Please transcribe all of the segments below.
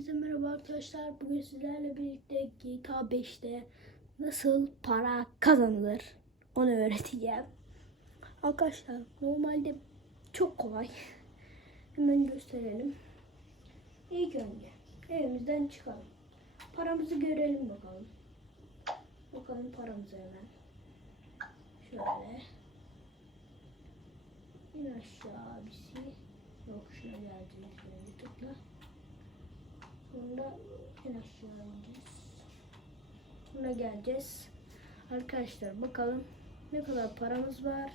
Hepinize merhaba arkadaşlar. Bugün sizlerle birlikte GTA 5'te nasıl para kazanılır onu öğreteceğim. Arkadaşlar normalde çok kolay. Hemen gösterelim. İlk önce evimizden çıkalım. Paramızı görelim bakalım. Bakalım paramızı hemen. Şöyle. İn aşağı abisi. Yok şuna geleceğiz. Şöyle tıkla. Sonra en aşağı ineceğiz. Buna geleceğiz. Arkadaşlar bakalım ne kadar paramız var.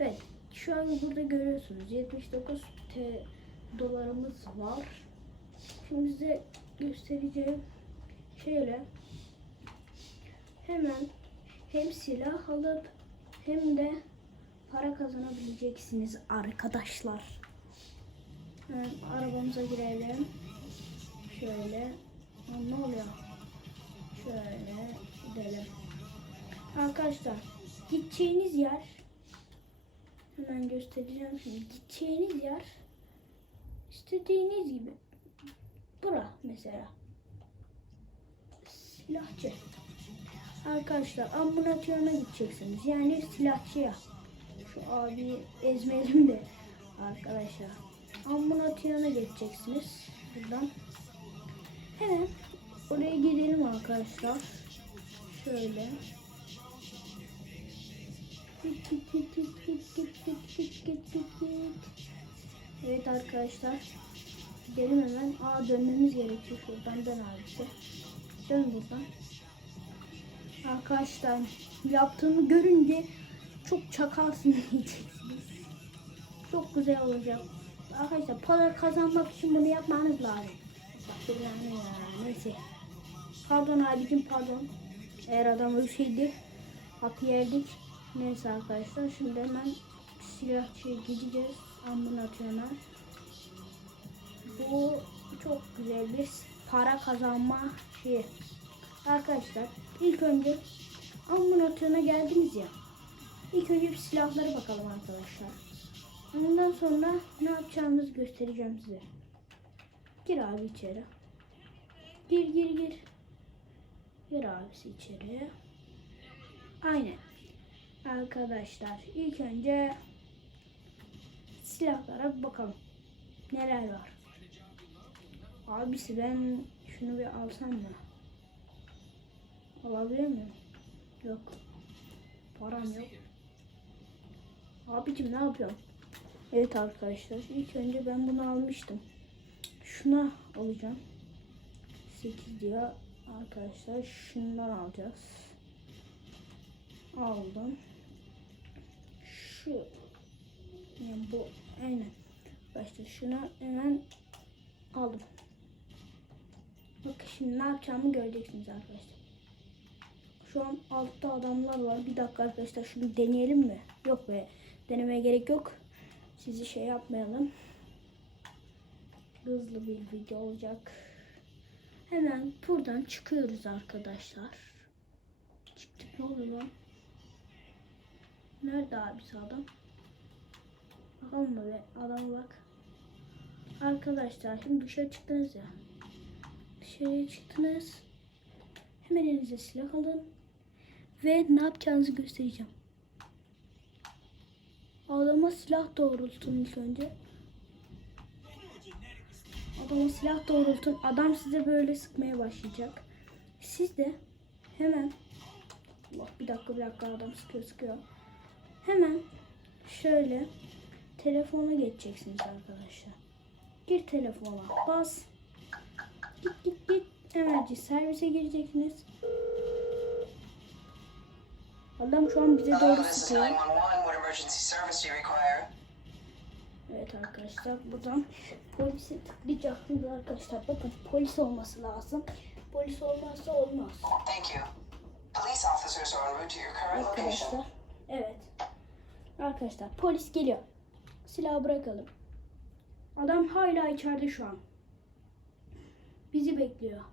Evet şu an burada görüyorsunuz 79 T dolarımız var. Şimdi size göstereceğim şeyle hemen hem silah alıp hem de para kazanabileceksiniz arkadaşlar. Hemen arabamıza girelim. Şöyle. Ne oluyor? Şöyle gidelim. Arkadaşlar gideceğiniz yer hemen göstereceğim şimdi. Gideceğiniz yer istediğiniz gibi. Bura mesela. Silahçı. Arkadaşlar ambulasyona gideceksiniz. Yani silahçıya. Şu abi ezmeyelim de arkadaşlar. Ambulasyona geçeceksiniz. Buradan. Hemen oraya gidelim arkadaşlar. Şöyle. Git git git git git git git git git git. Evet arkadaşlar. Gidelim hemen. Aa dönmemiz gerekiyor. Şuradan dön abisi. Dön buradan. Arkadaşlar yaptığımı görünce çok çakalsın diyeceksiniz. Çok güzel olacak. Arkadaşlar para kazanmak için bunu yapmanız lazım. Bak yani ya neyse. Pardon abicim pardon. Eğer adam ölseydi hak yerdik. Neyse arkadaşlar şimdi hemen silahçıya gideceğiz. Ambulasyona. Bu çok güzel bir para kazanma şeyi. Arkadaşlar ilk önce ambulasyona geldiniz ya. İlk önce bir silahlara bakalım arkadaşlar. Ondan sonra ne yapacağımızı göstereceğim size. Gir abi içeri. Gir gir gir. Gir abisi içeri. Aynen. Arkadaşlar ilk önce silahlara bakalım. Neler var. Abisi ben şunu bir alsam mı? Alabilir miyim? Yok. Param yok. Abicim ne yapıyorsun? Evet arkadaşlar ilk önce ben bunu almıştım. Şuna alacağım. 8 diyor arkadaşlar. Şundan alacağız. Aldım. Şu yani bu aynen. Başta şuna hemen aldım. Bakın şimdi ne yapacağımı göreceksiniz arkadaşlar. Şu an altta adamlar var. Bir dakika arkadaşlar şunu deneyelim mi? Yok be. Denemeye gerek yok. Sizi şey yapmayalım. Hızlı bir video olacak. Hemen buradan çıkıyoruz arkadaşlar. Çıktık ne oluyor lan? Nerede abisi adam? Bakalım be? Adama bak. Arkadaşlar şimdi dışarı çıktınız ya. Dışarıya çıktınız. Hemen elinize silah alın. Ve ne yapacağınızı göstereceğim. Adama silah doğrultun ilk önce. Adama silah doğrultun. Adam size böyle sıkmaya başlayacak. Siz de hemen Allah bir dakika bir dakika adam sıkıyor sıkıyor. Hemen şöyle telefona geçeceksiniz arkadaşlar. Gir telefona bas. Git git git. Emerci servise gireceksiniz. Adam şu an bize doğru sıkıyor. 911. What emergency service do you require? Evet arkadaşlar buradan polise tıklayacaksınız arkadaşlar. Bakın polis olması lazım. Polis olmazsa olmaz. Thank you. Police officers are en route to your current location. Arkadaşlar. Evet. Arkadaşlar polis geliyor. Silahı bırakalım. Adam hala içeride şu an. Bizi bekliyor.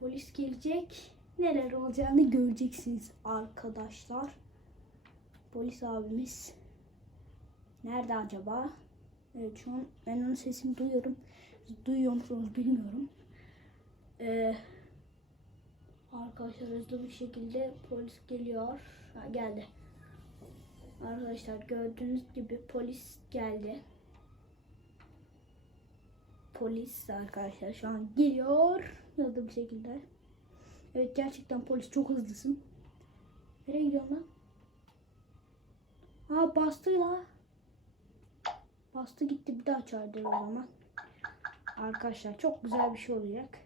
Polis gelecek. Neler olacağını göreceksiniz arkadaşlar. Polis abimiz. Nerede acaba? Evet şu an ben onun sesini duyuyorum. Duyuyor musunuz bilmiyorum. Ee, arkadaşlar hızlı bir şekilde polis geliyor. Ha, geldi. Arkadaşlar gördüğünüz gibi polis geldi. Polis arkadaşlar şu an geliyor. Hızlı bir şekilde. Evet gerçekten polis çok hızlısın. Nereye gidiyorsun lan? Aa bastı la. Bastı gitti bir daha çağırdı o zaman. Arkadaşlar çok güzel bir şey olacak.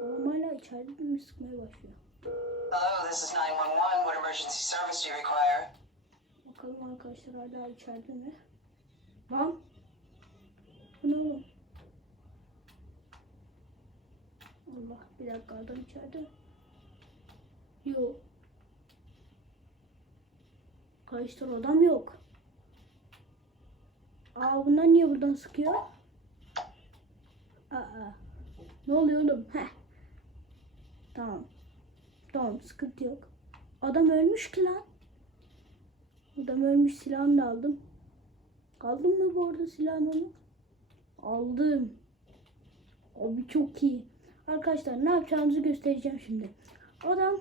Hala içeride mi sıkmaya başlıyor. Hello, this is 911. What emergency service do you require? Bakalım arkadaşlar hala içeride mi? Lan. Bu ne oğlum? Allah bir dakika adam içeride. Yok. Arkadaşlar adam yok. Aa bunlar niye buradan sıkıyor? Aa. Ne oluyor oğlum? Heh. Tamam. Tamam sıkıntı yok. Adam ölmüş ki lan. Adam ölmüş silahını da aldım. Aldın mı bu arada silahını onu? Aldım. Abi çok iyi. Arkadaşlar ne yapacağımızı göstereceğim şimdi. Adam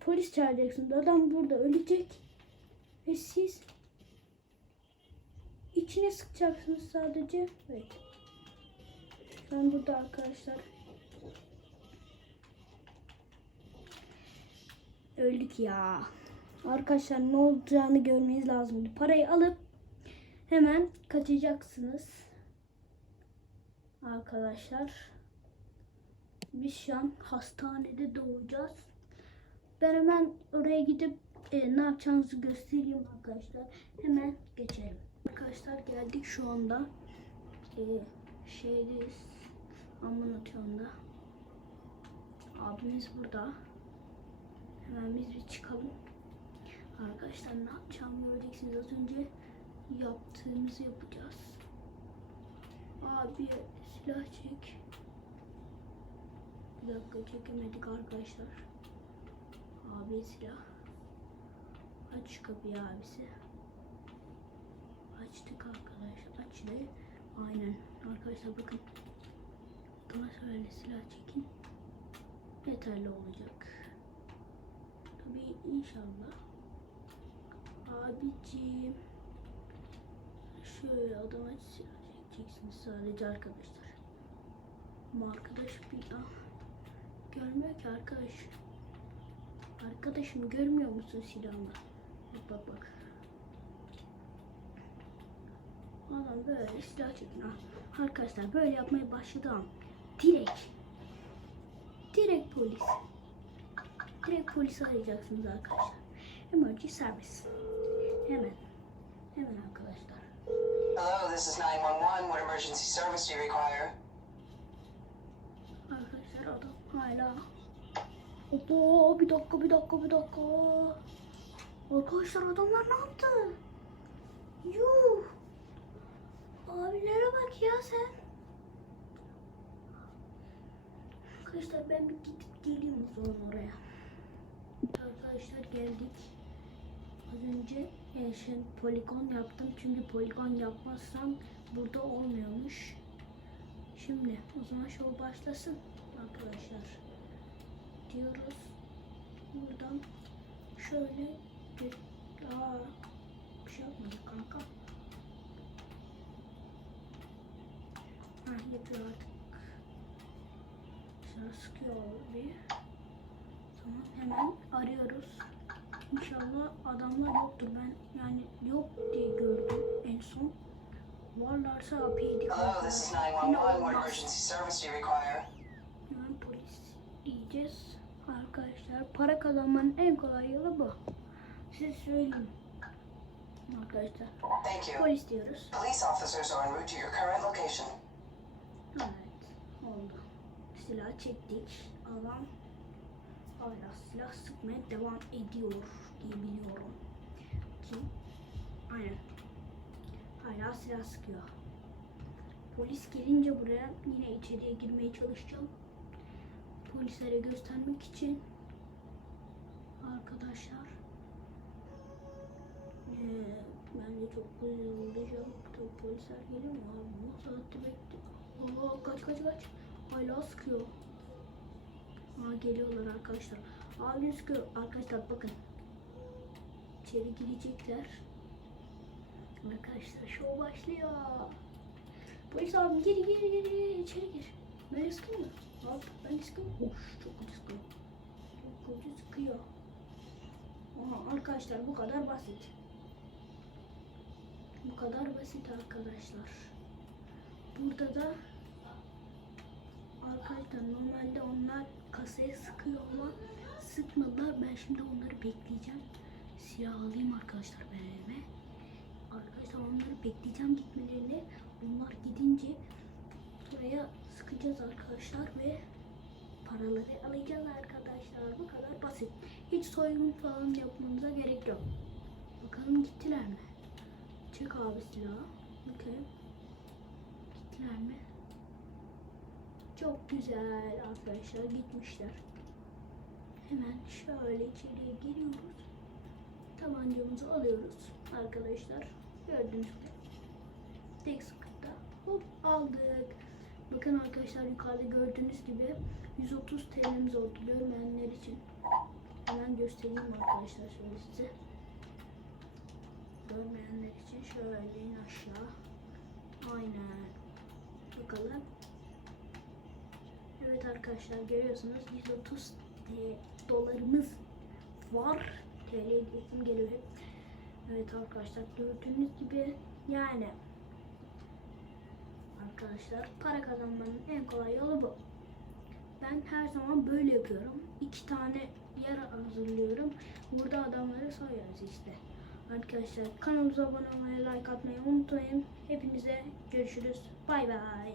polis çağıracaksınız. Adam burada ölecek. Ve siz içine sıkacaksınız sadece. Evet. An burada arkadaşlar. Öldük ya. Arkadaşlar ne olacağını görmeniz lazım. Parayı alıp hemen kaçacaksınız. Arkadaşlar. Biz şu an hastanede doğacağız. Ben hemen oraya gidip e, ne yapacağınızı göstereyim arkadaşlar. Hemen geçelim. Arkadaşlar geldik şu anda. E, şeydeyiz. Ambulasyonda. Abimiz burada. Hemen biz bir çıkalım. Arkadaşlar ne yapacağımı göreceksiniz. Az önce yaptığımızı yapacağız. Abi silah çek. Bir dakika çekemedik arkadaşlar. Abi silah. Aç kapıyı abisi. Açtık arkadaşlar. Açtı. Aynen. Arkadaşlar bakın. Şöyle silah çekin. Yeterli olacak. Tabii inşallah. Abicim. Şöyle adama silah çekeceksiniz sadece arkadaşlar. Ama arkadaş bir ah, görmüyor ki arkadaş. Arkadaşım görmüyor musun silahını? Bak bak bak. Adam böyle silah çekin. Arkadaşlar böyle yapmaya başladı an. Direkt. Direkt polis. Direkt polisi arayacaksınız arkadaşlar. Emergency service. Hemen. Hemen arkadaşlar. Hello, this is 911. What emergency service do you require? Arkadaşlar adam hala. Opo bir dakika bir dakika bir dakika. Arkadaşlar adamlar ne yaptı? Yuh. Abilere bak ya sen. Arkadaşlar ben bir gidip geleyim o zaman oraya. Arkadaşlar geldik. Az önce e, şey, poligon yaptım. Çünkü poligon yapmazsam burada olmuyormuş. Şimdi o zaman şov başlasın arkadaşlar. Diyoruz. Buradan şöyle bir bir şey yapmadık kanka. Ha yapıyor artık. Şöyle sıkıyor bir. Tamam hemen arıyoruz. İnşallah adamlar yoktur. Ben yani yok diye gördüm en son. Varlarsa apeydik. Hello, this is 911. What emergency service do you require? Hemen polis diyeceğiz. Arkadaşlar para kazanmanın en kolay yolu bu. Size söyleyeyim. Arkadaşlar Thank you. polis diyoruz. Police officers are en route to your current location. Silah çektik. Adam hala silah sıkmaya devam ediyor diye biliyorum. Ki aynen. Hala silah sıkıyor. Polis gelince buraya yine içeriye girmeye çalışacağım. Polislere göstermek için arkadaşlar eee bence çok güzel olacak. Polisler geliyor mu? Bu saatte bekle. Aa, kaç kaç kaç. Hala sıkıyor. Aa, geliyorlar arkadaşlar. Abi sıkıyor. Arkadaşlar bakın. İçeri girecekler. Arkadaşlar şov başlıyor. Polis abi gir gir gir gir içeri gir. Ben sıkıyorum. Abi ben sıkıyorum. Of çok kötü sıkıyor. Çok kötü sıkıyor. Aha arkadaşlar bu kadar basit. Bu kadar basit arkadaşlar. Burada da arkadaşlar normalde onlar kasaya sıkıyor ama sıkmadılar. Ben şimdi onları bekleyeceğim. Silah alayım arkadaşlar ben elime. Arkadaşlar onları bekleyeceğim gitmelerini. Onlar gidince buraya sıkacağız arkadaşlar ve paraları alacağız arkadaşlar. Bu kadar basit. Hiç soygun falan yapmamıza gerek yok. Bakalım gittiler mi? Çek abi silahı. Bakayım. Gittiler mi? Çok güzel arkadaşlar gitmişler. Hemen şöyle içeriye giriyoruz. Tabancamızı alıyoruz arkadaşlar. Gördüğünüz gibi. Tek sıkıntı. Hop aldık. Bakın arkadaşlar yukarıda gördüğünüz gibi 130 TL'miz oldu görmeyenler için. Hemen göstereyim arkadaşlar şöyle size. Görmeyenler için şöyle in aşağı. Aynen. Bakalım. Evet arkadaşlar görüyorsunuz 130 T- dolarımız var. TL diyesim geliyor. Evet arkadaşlar gördüğünüz gibi yani arkadaşlar para kazanmanın en kolay yolu bu. Ben her zaman böyle yapıyorum. İki tane yer hazırlıyorum. Burada adamları soyuyoruz işte. Arkadaşlar kanalımıza abone olmayı, like atmayı unutmayın. Hepinize görüşürüz. Bay bay.